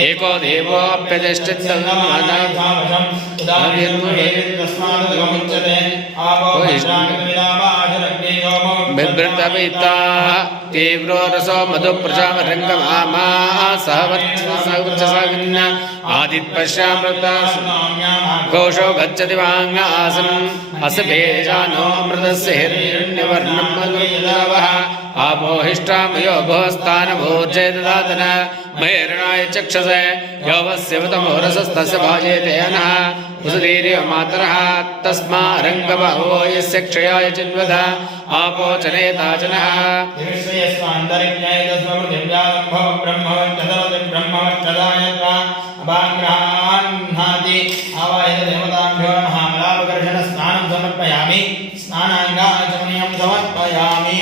एको देवोऽप्यतिष्ठितम् तीव्रो रसो मधु प्रजामरङ्गमामा सहवर्चसाग्न आदित्पश्यामृता घोषो गच्छति वाङ्गासम् असभेजानो मृतस्य हिरण्यवर्णं मनुर्नवः आपोहिष्टामयो भोस्तानभोर्जे ददातन महेरणाय चक्षसे योवस्यवतमो रसस्तस्य भाजेते अनः उदीर्य मातरः तस्मा रङ्गबहो यस्य क्षयाय चिन्वद आपोचनेता जनः समर्पयामि स्नानाङ्गाचमनीयं समर्पयामि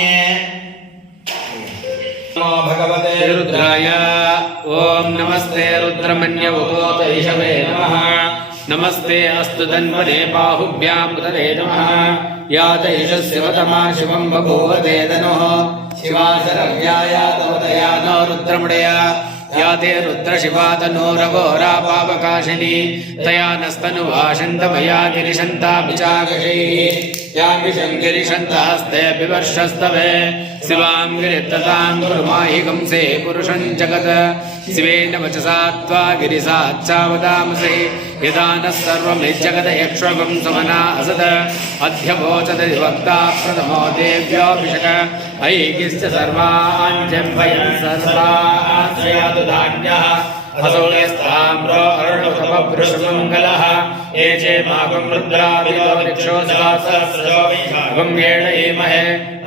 भगवते रुद्राय ओम नमस्ते रुद्रमन्यवतोत ईशवे नमः नमस्ते अस्तु धन्वने बाहुभ्यां कृते नमः या दैशस्यवतमा शिवं बभूव वेदनोः शिवाशरव्याया तवतया नो रुद्रमुडया या ते रुद्रशिवा तनोरवोरा पापकाशिनी तया नस्तनुवाशन्तमया गिरिशन्ताभिचाकशैः या विशङ्गिरिशन्तास्ते विवर्षस्तवे शिवां गिरित्ततां कुर्माहि कंसे पुरुषं जगत् शिवेन वचसा त्वा गिरिसाच्चावदामसि यदा नः सर्वमिज्जगद यक्ष्वगं सुमना असद अध्यवोचत वक्ता प्रथमो देव्योऽभिषक ऐकिश्च सर्वाञ्जम्भयं सर्वाश्रयातु धान्यः असौर्यस्ताम्रो अर्णवृषमङ्गलः ये चेमागं रुद्राभिक्षोऽसहस्रो वैशाखं येणयेमहे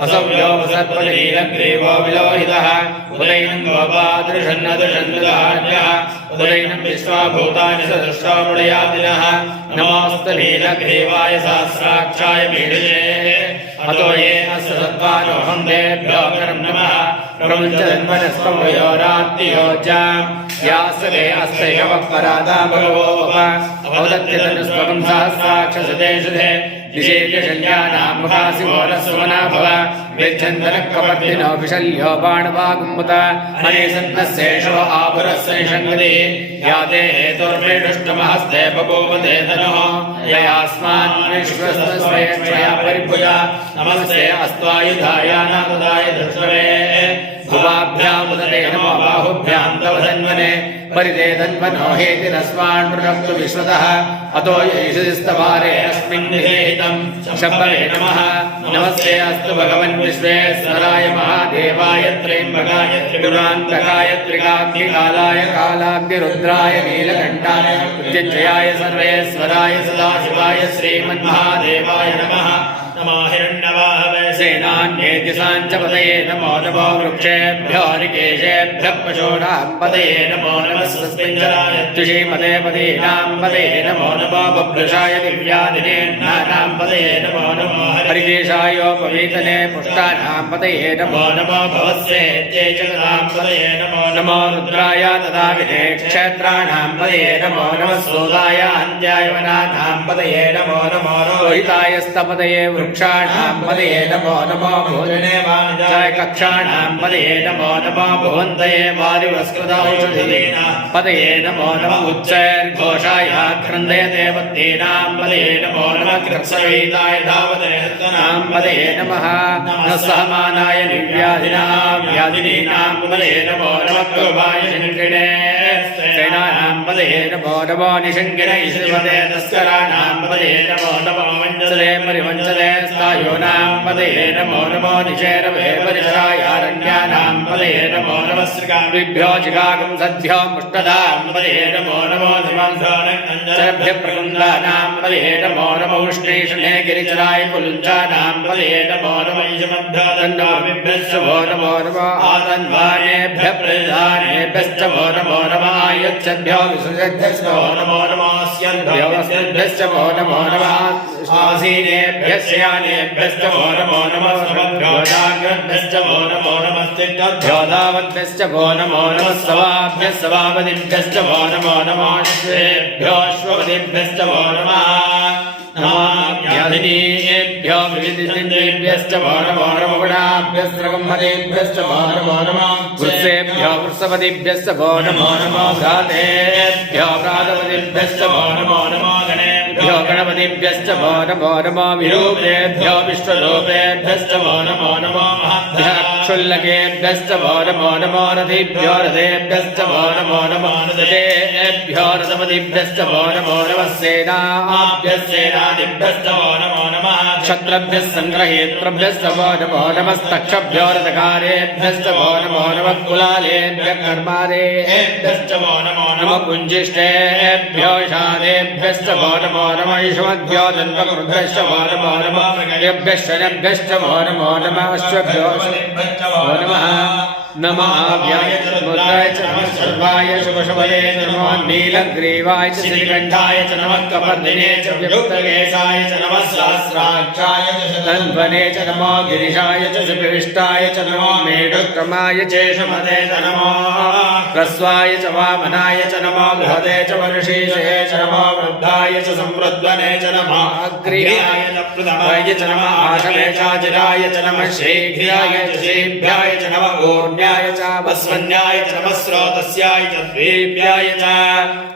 असव्यो सर्पलीलग्रीवो विलोहितः उदैनं गोपादृशन्नदृशन्नधान्यः उदैनं विश्वाभूतानि सदृष्टामृळयादिनः नमोऽस्तु लीलग्रीवाय सहस्राक्षाय मीडिते अतो ये अस्य सत्त्वानोऽहं देभ्यो करं नमः प्रमुञ्चन्वनस्त्वयोरात्तियोज्जाम् यासदे अस्तैकवपरादा भगवोप अवदत्यतनुस्त्वकं सहस्राक्षसदेशुधे निषेध्यशल्यानां मुखासिवोरस्वना भव विच्छन्दनकपर्दिनो विशल्यो बाणवागुम्मुत हरिसन्नस्येषो आपुरस्य निषङ्गतिः याते हेतुर्वेदुष्टमहस्ते बभूवते धनुः ययास्मान् विश्वस्त्वया परिभुजा नमस्ते अस्त्वायुधाय नारदाय दृष्टवे भुवाभ्यामुदते नमो बाहुभ्यां तव धन्वने परिते धन्वनो हेतिरस्मान्नृणक्तु विश्वतः अतो यैषस्तवारे अस्मिन् निहितं शम्भवे नमः नमस्ते अस्तु भगवन् विश्वेश्वराय महादेवाय त्र्यम्बकाय त्रिपुरान्तकाय त्रिकाग्निकालाय कालाग्निरुद्राय नीलकण्ठाय मृत्युञ्जयाय सर्वेश्वराय सदाशिवाय श्रीमन्महादेवाय नमः नमो हिरण्यवाहवे सेनान्येति साञ्चपतये नमो नमो वृक्षेभ्यो हरिकेशेभ्यः पशूनां पतये नमो नमः स्वस्तिञ्जराय तुषीमते पदीनां पतये नमो नमो बभ्रुषाय दिव्यादिनेन्नानां पतये नमो नमो हरिकेशायोपवीतने पुष्टानां पतये नमो नमो भवस्येत्ये जगतां पतये नमो नमो रुद्राय तदाविने क्षेत्राणां पतये नमो नमः सूदाय अन्त्याय वनानां पतये नमो नमो रोहितायस्तपतये वृक्षाणां पतये नमो नमो भोजने वाणिजाय कक्षाणां पतये नमो नमो भुवन्तये वारिवस्कृतौषधीनां पतये नमो नमः उच्चैर्घोषाय क्रन्दयते वत्तीनां पतये नमो नमः कृत्सवीताय धावते हस्तनां पतये नमः नः सहमानाय निर्व्याधिनां व्याधिनीनां पतये नमो नमः कृपाय शङ्किणे सेनानां पतये नमो नमो निशङ्किनै श्रीमते तस्कराणां पतये नमो नमो वञ्चते परिवञ्चते स्थायोनां पतये नमो नमो निशेरवे परिसरायारण्यानां पतये नमो नमः श्रीकाभ्यो जिगागं सद्भ्यो मुष्टदां पतये नमो नमो धर्मभ्य प्रकुन्दानां पतये नमो नमो उष्णेषणे गिरिचराय कुलुञ्चानां पतये नमो नमो ईशमद्धन्नाभिभ्यश्च भो नमो नमो आतन्वानेभ्यः प्रधानेभ्यश्च भो नमो नमः आयुच्छद्भ्यो विसृजद्भ्यश्च भो नमो नमः स्यद्भ्यो वस्यद्भ्यश्च भो नमो नमः आसीनेभ्यश्च यानेभ्यश्च भो नमो नमः समद्भ्यो जाग्रद्भ्यश्च भो नमो नमः स्थितद्भ्यो धावद्भ्यश्च भो नमो नमः सवाभ्यः सवापदिभ्यश्च भो नमो नमः श्वेभ्यो श्वपदिभ्यश्च भो नमः नमाभ्याधिनीभ्यो विविधिन्द्रेभ्यश्च भो नमो नमोगुणाभ्यस्त्रगम्मतेभ्यश्च भो नमो नमो वृत्सेभ्यो वृत्सपतिभ्यश्च भो नमो नमो भ्रातेभ्यो भ्रातपतिभ्यश्च भो नमो नमो गणेभ्यो गणपतिभ्यश्च भो नमो नमो विरूपेभ्यो विश्वरूपेभ्यश्च भो नमो नमो क्षुल्लकेभ्यश्च भो नमो नमो रथेभ्यो रथेभ्यश्च भो नमो नमो रथेभ्यो रथपतिभ्यश्च भो नमो नमः सेनाभ्यश्च भो नमो नमः क्षत्रभ्यः सङ्ग्रहेत्रभ्यश्च भो नमो नमस्तक्षभ्यो रथकारेभ्यश्च भो नमो नमः कुलालेभ्यः कर्मारेभ्यश्च भो नमो नमः पुञ्जिष्टेभ्यो शादेभ्यश्च भो नमो नमः युष्मद्भ्यो दन्वकृभ्यश्च भो नमो नमः मृगेभ्यश्च शनेभ्यश्च भो नमो नमः अश्वभ्यो भो नमः नमः आव्याय च रुद्राय च नमः सर्वाय च पशुपते नमो नीलग्रीवाय च श्रीकण्ठाय च नमः कपर्दिने च युक्तकेशाय च नमः सहस्राक्षाय च शतन्वने च नमो गिरिशाय च सुपिविष्टाय च नमो मेढुक्रमाय च शेषमते च नमो ह्रस्वाय च वामनाय च नमो बृहते च वर्षीशे च नमो वृद्धाय च संवृद्वने च नमो अग्र्याय च प्रथमाय च नमः आशमे चाजिराय च नमः शीघ्राय च शीभ्याय च नमः ऊर्ण्याय च वस्वन्याय च नमः स्रोतस्याय च द्वीप्याय च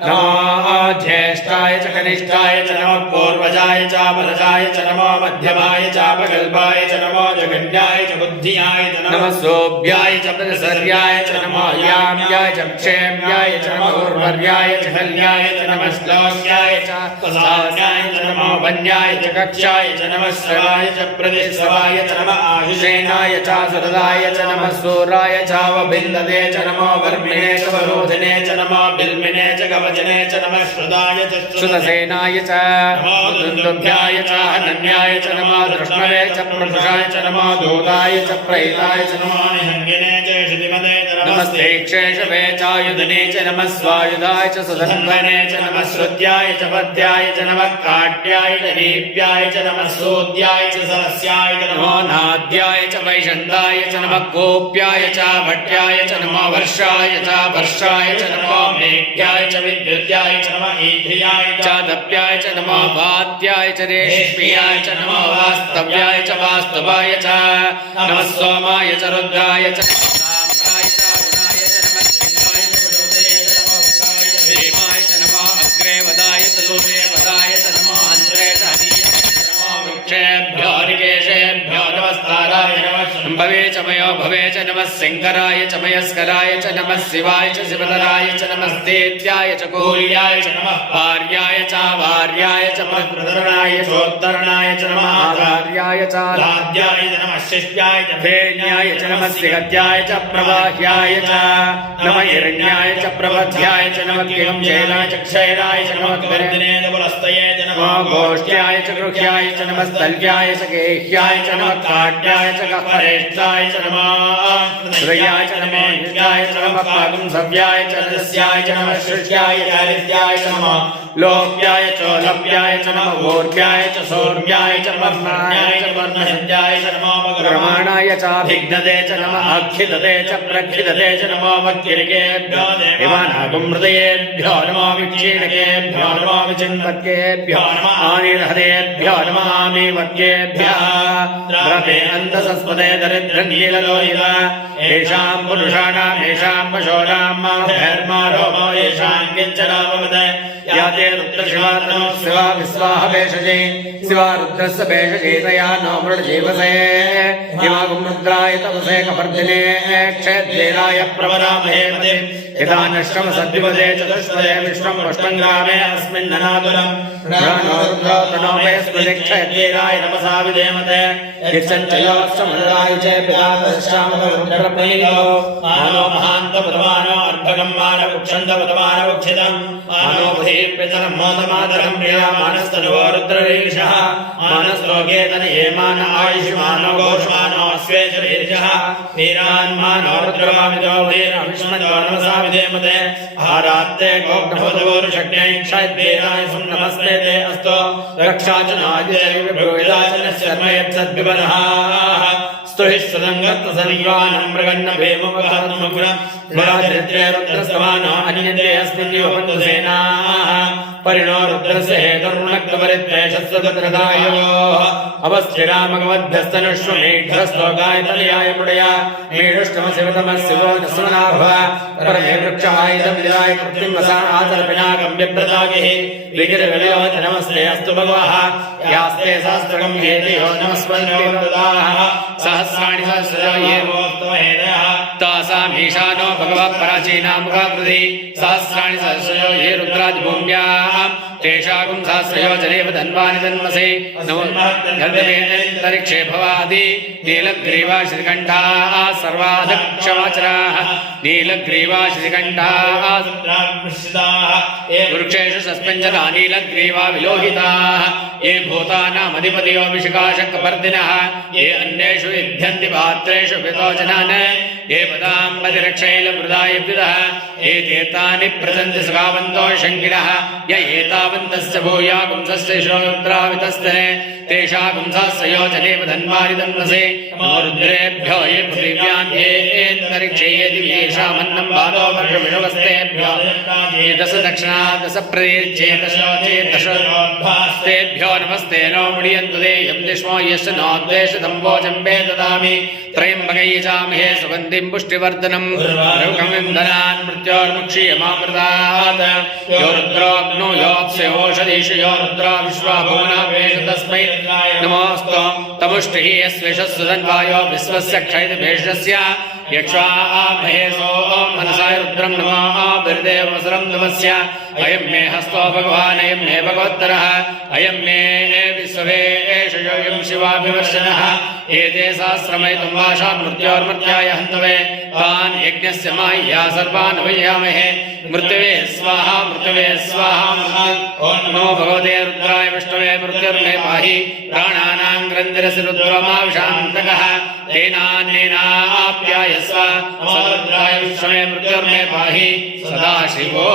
नमो ज्येष्ठाय च कनिष्ठाय च नमः पूर्वजाय च परजाय च नमो मध्यमाय च अपकल्पाय च नमो जगन्याय च बुद्धियाय च नमः सोभ्याय च प्रसर्याय च नमो याम्याय च क्षेम्याय च नमो उर्वर्याय च हल्याय च नमः श्लोक्याय च प्रसाद्याय च नमो वन्याय च कक्षाय च नमः श्रवाय च प्रतिश्रवाय च नमः आयुषेनाय च सुरदाय च नमः सूराय च वभिन्दते च नमो वर्मिणे च वरोधिने च नमो बिल्मिने च कवचने च नमः श्रुताय च श्रुतसेनाय च नमो दुन्दुभ्याय च हनन्याय च नमो दृष्णवे च प्रभुषाय च नमो दूताय च प्रहिताय च नमो निहङ्गिने च श्रुतिमते च नमस्ते क्षेषवे चायुधने च नमः स्वायुधाय च सुधन्वने च नमः श्रुत्याय च पद्याय च नमः काट्याय च नीप्याय च नमः सोद्याय च सरस्याय च नमो नाद्याय च वैशन्दाय च नमः गोप्याय च भट्याय च नमो वर्षाय च वर्षाय च नमो मेघ्याय च विद्युत्याय च नमः ईध्रियाय च दप्याय च नमो वात्याय च रेष्म्याय च नमो वास्तव्याय च वास्तवाय च नमः सोमाय च रुद्राय च साम्राय च अरुणाय च नमः सिंहाय च प्रचोदये च नमो उग्राय च भीमाय च नमो अग्रे वदाय च दूरे वदाय च नमो अन्त्रे च हनीयाय च नमो वृक्षेभ्यो हरिकेशेभ्यो नमस्ताराय नमः शम्भवे च मयो भवे च नमः शङ्कराय च मयस्कराय च नमः शिवाय च शिवधराय च नमस्तेत्याय च कूल्याय च नमः पार्याय च वार्याय च प्रधरणाय चोत्तरणाय च नमः आचार्याय च लाद्याय च नमः शिष्याय च फेन्याय च नमः सिगत्याय च प्रवाह्याय च नमः हिरण्याय च प्रबध्याय च नमः किंशेनाय च क्षयनाय च नमः गर्दिने च पुलस्तये च नमः गोष्ठ्याय च गृह्याय च नमः स्थल्याय च गेह्याय च नमः काट्याय च गह्वरेष्ठाय च नमः श्रेयाय च नमः नित्याय च नमः पागुंसव्याय च रजस्याय च नमः सृष्ट्याय च हरिद्याय च नमः लोप्याय च लप्याय च नमः ऊर्व्याय च सौर्व्याय च वर्णाय च वर्णहत्याय च नमः प्रमाणाय च अभिघ्नते च नमः अक्षिदते च प्रक्षिदते च नमः वक्किरिकेभ्यो देवानागुमृतयेभ्यो नमः विक्षीणकेभ्यो नमः विचिन्वत्केभ्यो नमः आनिर्हतेभ्यो नमः आमीवत्केभ्यः द्रवे अन्तसस्पदे दरिद्रनीललोहित येषां पुरुषाणाम् येषां पशूनां माधर्मा रोमो येषां किञ्चनामवद याते रुद्रशिवात्मनो शिवा विस्वाह भेषजे शिवा रुद्रस्य भेषजे तया नो मृडजीवसे हिमागुं रुद्राय तपसे कपर्दिने क्षेद्रेराय प्रवरामहे मदे यदा नष्टं सद्विपदे चतुष्पदे विष्णं पुष्टं ग्रामे अस्मिन्ननातुलं प्राणो रुद्रो प्रणोमे स्मृति क्षेद्रेराय नमसा विधेमते यच्चञ्चयोत्समदाय च पितामश्चामरुद्रप्रणीतो मानो महान्तपदमानो अर्भगं मानवुक्षन्तपदमानवुक्षितं मानो बुधिप्रितरं मोदमातरं प्रिया मानस्तनुवो रुद्ररीर्षः मानस्लोकेतन ये मान आयुष्मानो घोषमानो अश्वेशरीर्षः वीरान् मानो रुद्रमामितो वीरविष्मतो नमसा विधेमते आरात्ते गोघ्नपदवोरुषज्ञै क्षयद्वीराय सुं नमस्ते ते अस्तु रक्षा च नादिदेवि विभ्रूयदा च नस्य कर्मयत्सद्विपदः स्तुहिश्वदङ्गत्वसनिवानं मृगन्न भेमवकात्मगुणं मराजरित्रे रुद्रस्तमानो अन्यते अस्मिन् योपन्तु सेनाः परिणो रुद्रस्य हेतुर्नक्तपरित्वेषस्वभद्रदायोः अवस्थिरामगवद्भ्यस्तनुष्वमेघ्रस्तोगायतनयाय मुडया मेढुष्टमशिवतमशिवो नस्वनाभव परमे वृक्षायुधं विदाय कृत्रिं वसानाचरपिनाकं व्यप्रदागिः विगिरविलोच नमस्ते अस्तु भगवः यास्ते सहस्रकं हेतयो नमस्वन्योदाः सहस्राणि सहस्रयो ये तासामीशानो भगवः प्राचीना मुखाकृति सहस्राणि सहस्रयो ये रुद्रादिभूम्याः तेषागुं सहस्रयो जनेव धन्वानि धन्मसे नमो गर्दमेन्तरिक्षे भवादि नीलग्रीवा श्रीकण्ठाः सर्वाधक्षमाचराः नीलग्रीवा श्रीकण्ठाः वृक्षेषु सस्पेञ्जना नीलग्रीवा विलोहिताः ये भूतानामधिपतयो विशिखाशक्पर्दिनः ये अन्येषु युध्यन्ति पात्रेषु पितोजनान् ये पदाम्बतिरक्षैलमृदायविदः ये तीर्थानि प्रसन्ति सुखावन्तो शङ्किनः य एतावन्तस्य भूयागुंसस्य श्रोत्रावितस्तने तेषागुंसस्य योजनेव धन्वानि धन्वसे नमो रुद्रेभ्यो ये पृथिव्यां येऽन्तरिक्षे ये दिव्येषामन्नं बालो वर्षमिषवस्तेभ्यो ये दश दक्षिणा दश प्रदेशे दशस्तेभ्यो नमस्ते नो मुडियन्तु देयं दिश्मो यस्य नो द्वेषदम्बोजम्बे ददामि त्रयम्बकैजामहे सुगन्धिं पुष्टिवर्धनं रघुकमिन्धनान् मृत्योर्मुक्षीयमामृतात् यो रुद्रोऽग्नो योऽप्स्योषधीषु यो रुद्रा विश्वाभुवनावेश तस्मै नमोऽस्तु तमुष्टिः यस्वेषस्सुधन्वायो विश्वस्य क्षयतिभेषस्य यक्षामहे सोऽं मनसाय रुद्रं नमः बिर्देवसरं नमस्य अयं मे हस्तो भगवान् अयं मे भगवत्तरः अयं मे विश्वे एष योऽयं शिवाभिवर्षणः एते सहस्रमयितुं वाशान् मृत्योर्मर्त्याय हन्तवे तान् यज्ञस्य माह्या सर्वान् वय्यामहे मृत्युवे स्वाहा नमो भगवते रुद्राय विष्णवे मृत्युर्मे पाहि प्राणानां ग्रन्थिरसि रुद्रमाविशान्तकः तेनान्येनाप्यायस्व रुद्राय विष्णवे मृत्युर्मे पाहि सदाशिवो।